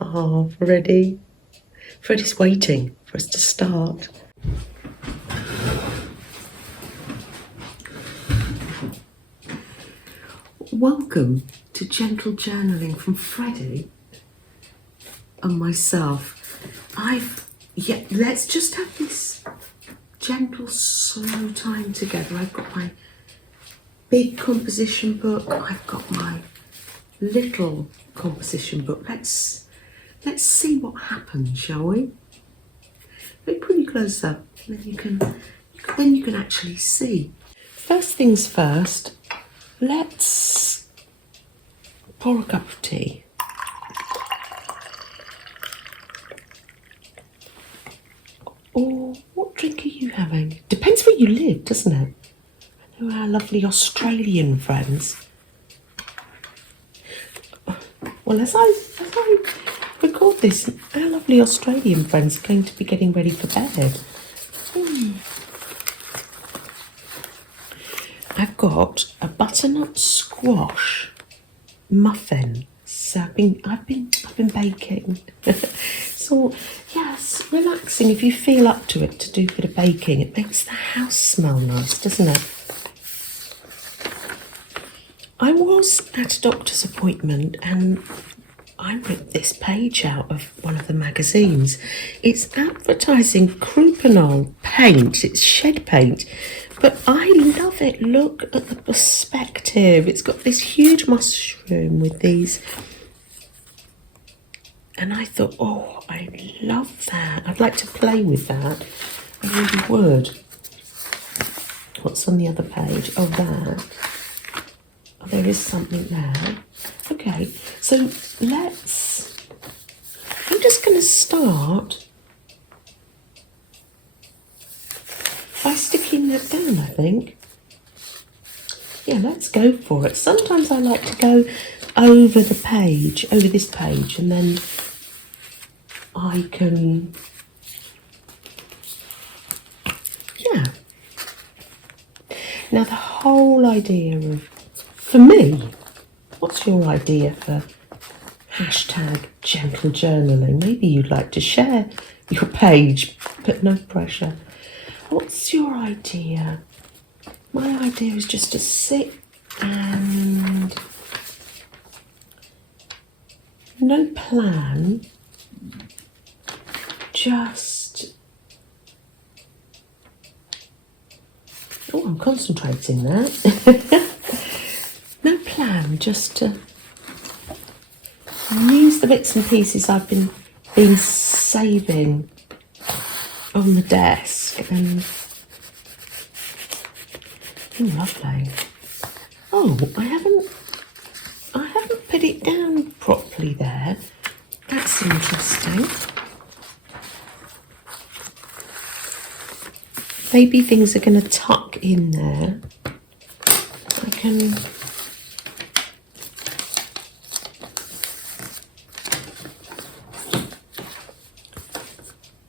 Oh, Freddie. Freddie's waiting for us to start. Welcome to Gentle Journaling from Freddie and myself. Let's just have this gentle, slow time together. I've got my big composition book. I've got my little composition book. Let's see what happens, shall we? Look pretty close up, and then you can actually see. First things first, let's pour a cup of tea. Or what drink are you having? Depends where you live, doesn't it? I know our lovely Australian friends. Well, as I record this, our lovely Australian friends are going to be getting ready for bed. I've got a butternut squash muffin. So I've been baking. So yes, relaxing. If you feel up to it, to do a bit of baking, it makes the house smell nice, doesn't it? I was at a doctor's appointment and I ripped this page out of one of the magazines. It's advertising Croupenol paint. It's shed paint. But I love it. Look at the perspective. It's got this huge mushroom with these. And I thought, oh, I love that. I'd like to play with that. I really would. What's on the other page? Oh, that. Oh, there is something there. Okay, so I'm just going to start by sticking that down, I think. Yeah, let's go for it. Sometimes I like to go over this page, and then I can, yeah. Now the whole idea of, for me, what's your idea for hashtag gentle journaling? Maybe you'd like to share your page, but no pressure. What's your idea? My idea is just to sit and no plan, just, oh, I'm concentrating there. No plan, just to use the bits and pieces I've been saving on the desk, and oh, lovely. Oh, I haven't put it down properly there. That's interesting. Maybe things are going to tuck in there. I can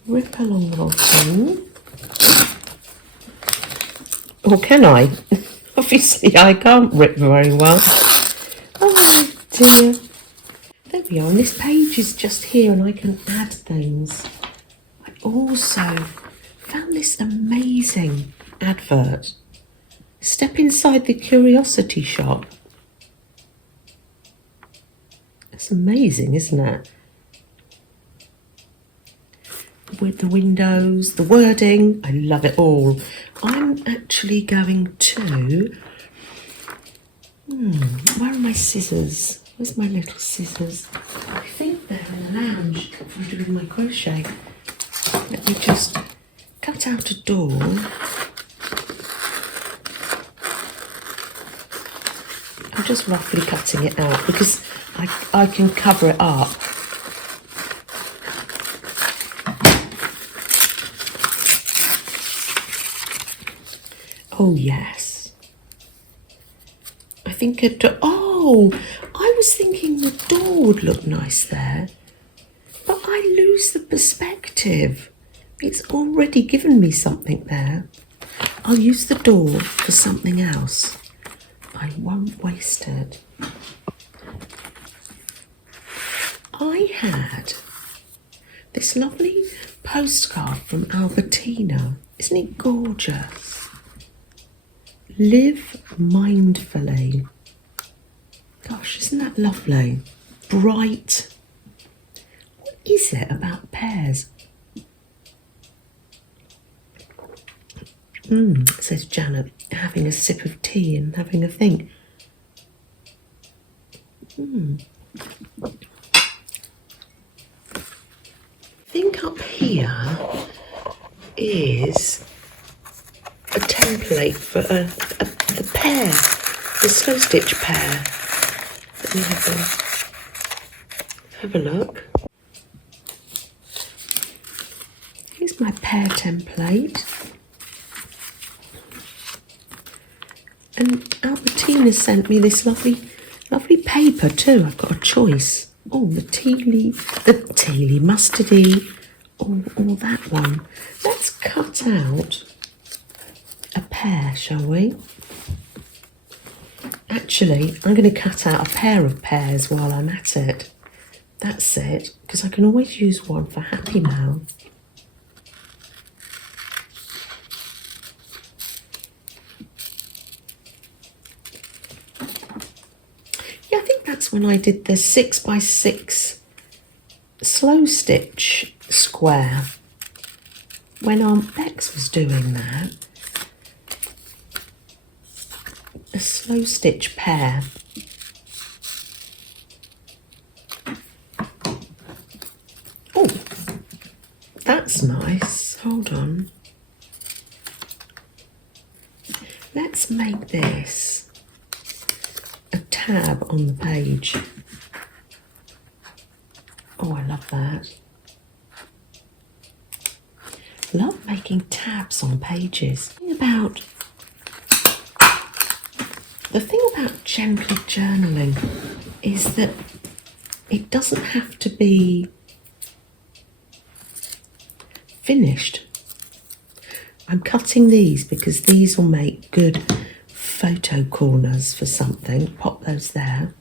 rip along the whole thing. Or can I? Obviously I can't rip very well. Oh dear. There we are, and this page is just here and I can add things. I also found this amazing advert. Step inside the curiosity shop. It's amazing, isn't it? With the windows, the wording, I love it all. I'm actually going to, where are my scissors? Where's my little scissors? I think they're in the lounge from doing my crochet. Let me just cut out a door. I'm just roughly cutting it out because I can cover it up. Oh yes. I think a door. Oh, I was thinking the door would look nice there, but I lose the perspective. It's already given me something there. I'll use the door for something else. I won't waste it. I had this lovely postcard from Albertina. Isn't it gorgeous? Live mindfully. Gosh, isn't that lovely? Bright. What is it about pears? Says Janet, having a sip of tea and having a think. I think up here is a template for the pear, the slow stitch pear. Let me have a look. Here's my pear template. And Albertina sent me this lovely paper too. I've got a choice. Oh, the tea leaf mustardy, or that one. Let's cut out a pear, shall we? Actually, I'm going to cut out a pair of pears while I'm at it. That's it, because I can always use one for Happy Mail. Yeah, I think that's when I did the 6x6 slow stitch square, when Aunt Bex was doing that. A slow stitch pear. Oh, that's nice. Hold on. Let's make this a tab on the page. Oh, I love that. Love making tabs on pages. The thing about gentle journaling is that it doesn't have to be finished. I'm cutting these because these will make good photo corners for something. Pop those there.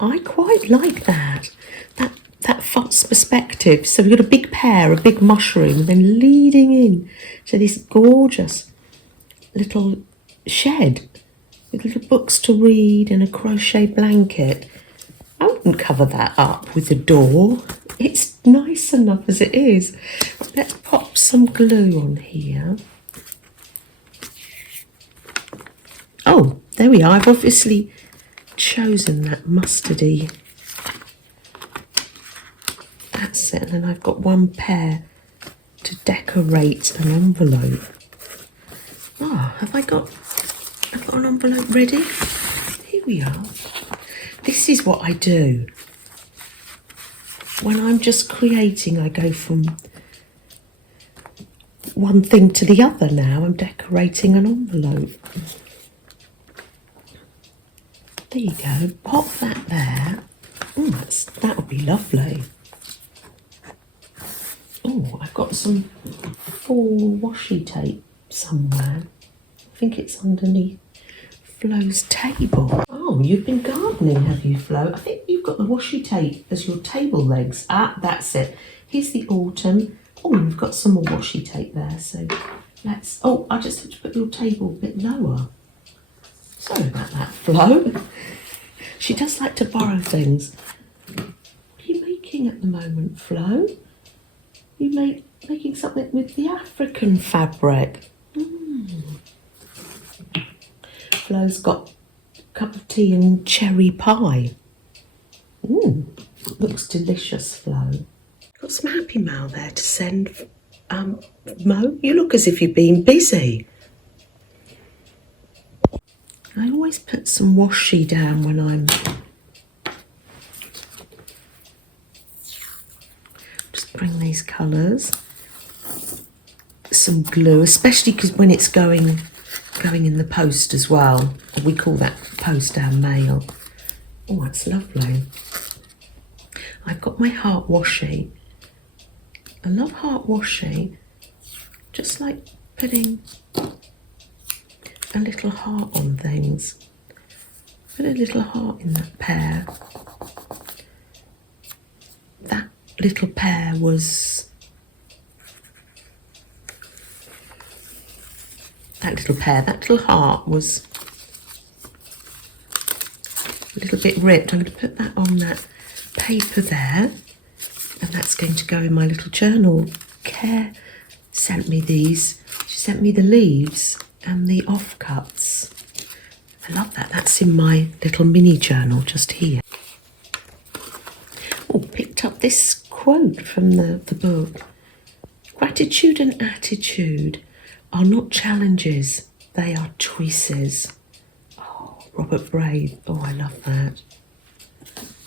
I quite like that false perspective. So we've got a big pear, a big mushroom, and then leading in to this gorgeous little shed with little books to read and a crochet blanket. I wouldn't cover that up with a door. It's nice enough as it is. Let's pop some glue on here. Oh, there we are. I've obviously chosen that mustardy. That's it. And then I've got one pear to decorate an envelope. Oh, I've got an envelope ready. Here we are. This is what I do. When I'm just creating, I go from one thing to the other now. I'm decorating an envelope. There you go. Pop that there. Oh, that would be lovely. Oh, I've got some fall washi tape somewhere. I think it's underneath Flo's table. Oh, you've been gardening, have you, Flo? I think you've got the washi tape as your table legs. Ah, that's it. Here's the autumn. Oh, we've got some more washi tape there. So let's... Oh, I just have to put your table a bit lower. Sorry about that, Flo. She does like to borrow things. What are you making at the moment, Flo? You making something with the African fabric. Flo's got a cup of tea and cherry pie. Looks delicious, Flo. Got some Happy Mail there to send. Mo, you look as if you've been busy. I always put some washi down when I'm just bring these colours. Some glue, especially because when it's going in the post as well. We call that post our mail. Oh, that's lovely. I've got my heart washi. I love heart washi. Just like putting a little heart on things. Put a little heart in that pear. That little pear was... That little heart was a little bit ripped. I'm going to put that on that paper there, and that's going to go in my little journal. Care sent me these. She sent me the leaves and the offcuts. I love that. That's in my little mini journal just here. Oh, picked up this quote from the book. Gratitude and attitude are not challenges, they are choices. Oh, Robert Braith. Oh, I love that.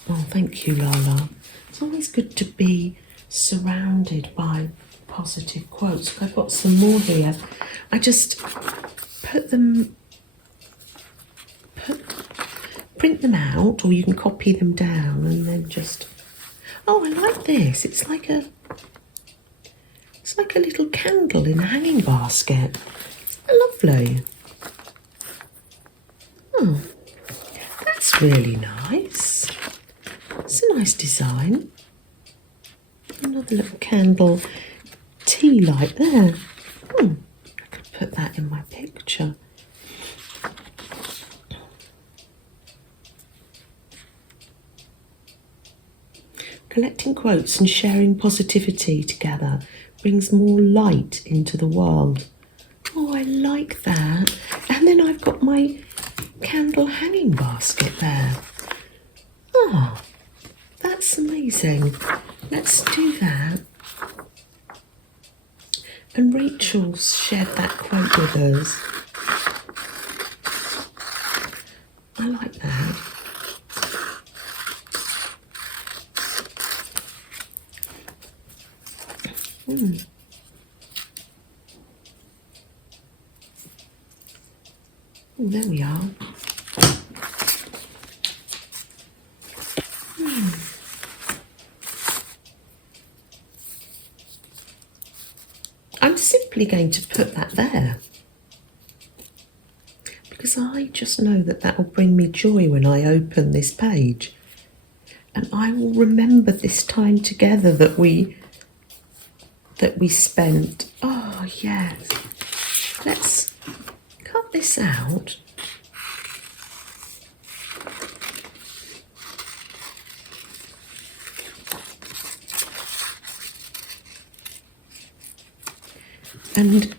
Oh, thank you, Lala. It's always good to be surrounded by positive quotes. I've got some more here. I just print them out, or you can copy them down and then just... Oh, I like this. It's like a little candle in a hanging basket. Lovely. Oh, that's really nice. It's a nice design. Another little candle tea light there. I could put that in my picture. Collecting quotes and sharing positivity together brings more light into the world. Oh, I like that. And then I've got my candle hanging basket there. Oh, that's amazing. Let's do that. And Rachel shared that quote with us. I like that. Oh, there we are. I'm simply going to put that there because I just know that will bring me joy when I open this page, and I will remember this time together that we spent. Oh yes, let's cut this out. And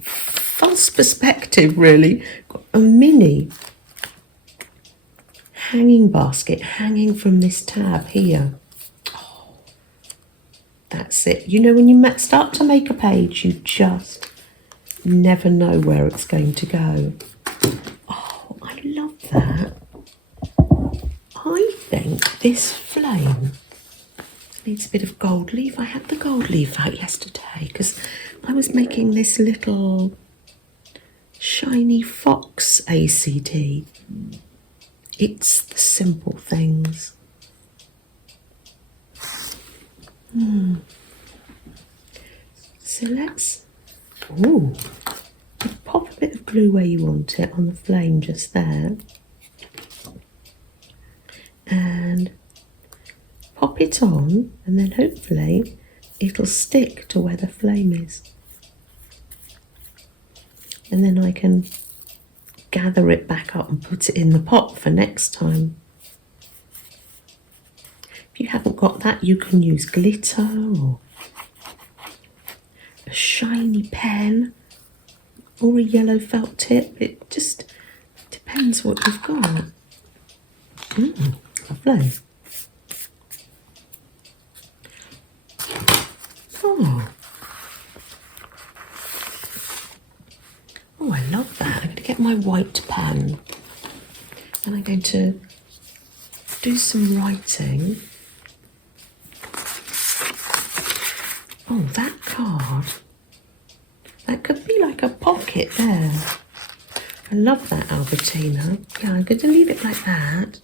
false perspective, really. Got a mini hanging basket hanging from this tab here. Oh, that's it. You know, when you start to make a page, you just never know where it's going to go. Oh, I love that. I think this flame needs a bit of gold leaf. I had the gold leaf out yesterday because I was making this little shiny fox ACD. It's the simple things. So let's pop a bit of glue where you want it on the flame just there. And pop it on, and then hopefully it'll stick to where the flame is. And then I can gather it back up and put it in the pot for next time. If you haven't got that, you can use glitter or a shiny pen or a yellow felt tip. It just depends what you've got. Lovely. Oh, I love that. I'm going to get my white pen and I'm going to do some writing. Oh, that card. That could be like a pocket there. I love that, Albertina. Yeah, I'm going to leave it like that.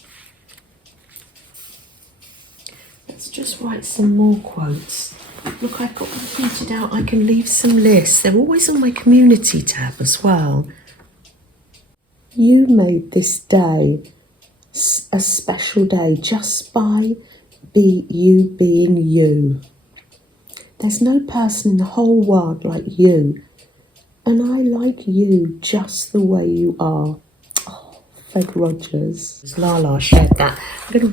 Let's just write some more quotes. Look, I've got them printed out. I can leave some lists. They're always on my community tab as well. You made this day a special day just by you being you. There's no person in the whole world like you, and I like you just the way you are. Oh, Fred Rogers. Lala shared that. I'm going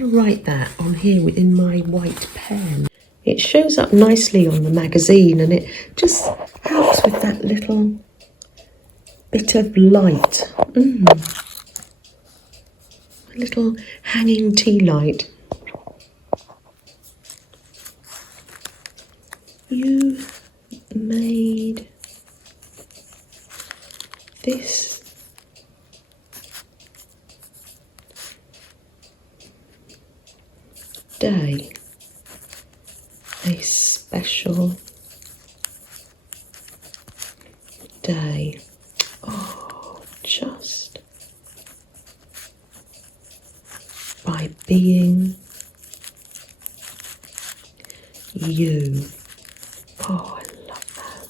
to write that on here within my white pen. It shows up nicely on the magazine, and it just helps with that little bit of light. A little hanging tea light. You made this day a special day. Oh, just by being you. Oh, I love that.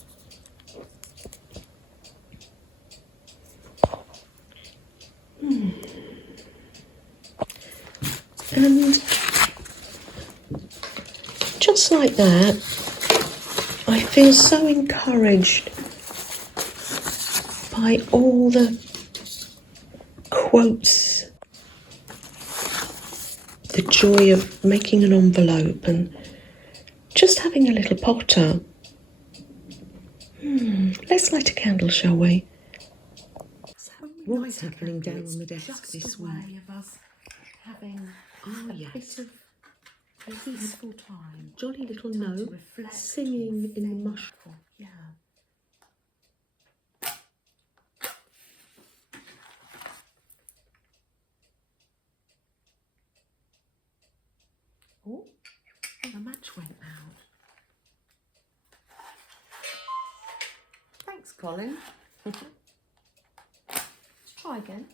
And just like that, I feel so encouraged by all the quotes, the joy of making an envelope and just having a little potter. Let's light a candle, shall we? What's happening down on the desk this week? Of us having bit of peaceful time. Jolly little note singing in the mush. Yeah. Oh, the match went out. Thanks, Colin. Let's try again.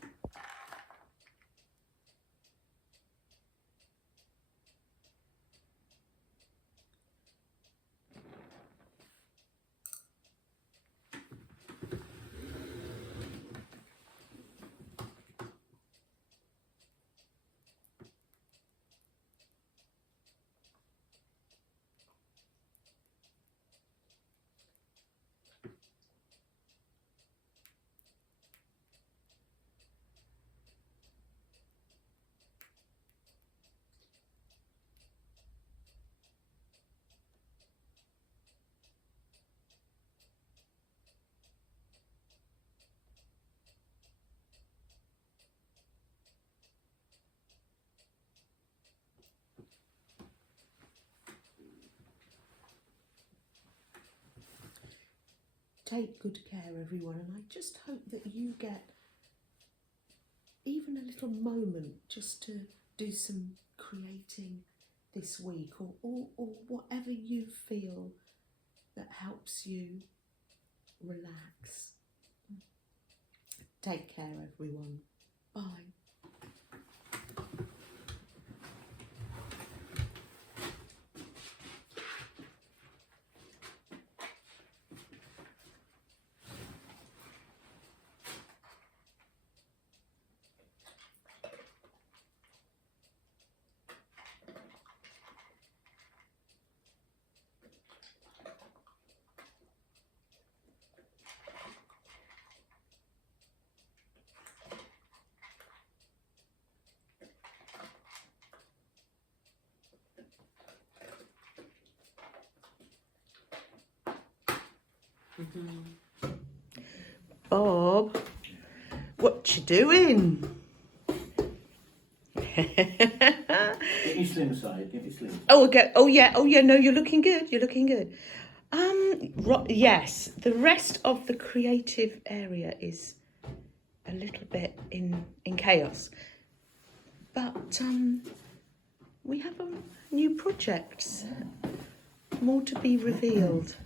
Take good care, everyone, and I just hope that you get even a little moment just to do some creating this week, or whatever you feel that helps you relax. Take care, everyone. Bye. Bob, what you doing? Get your slim side, get your slim. Oh, okay. Oh yeah. No, you're looking good. You're looking good. Yes. The rest of the creative area is a little bit in chaos, but we have new projects. More to be revealed.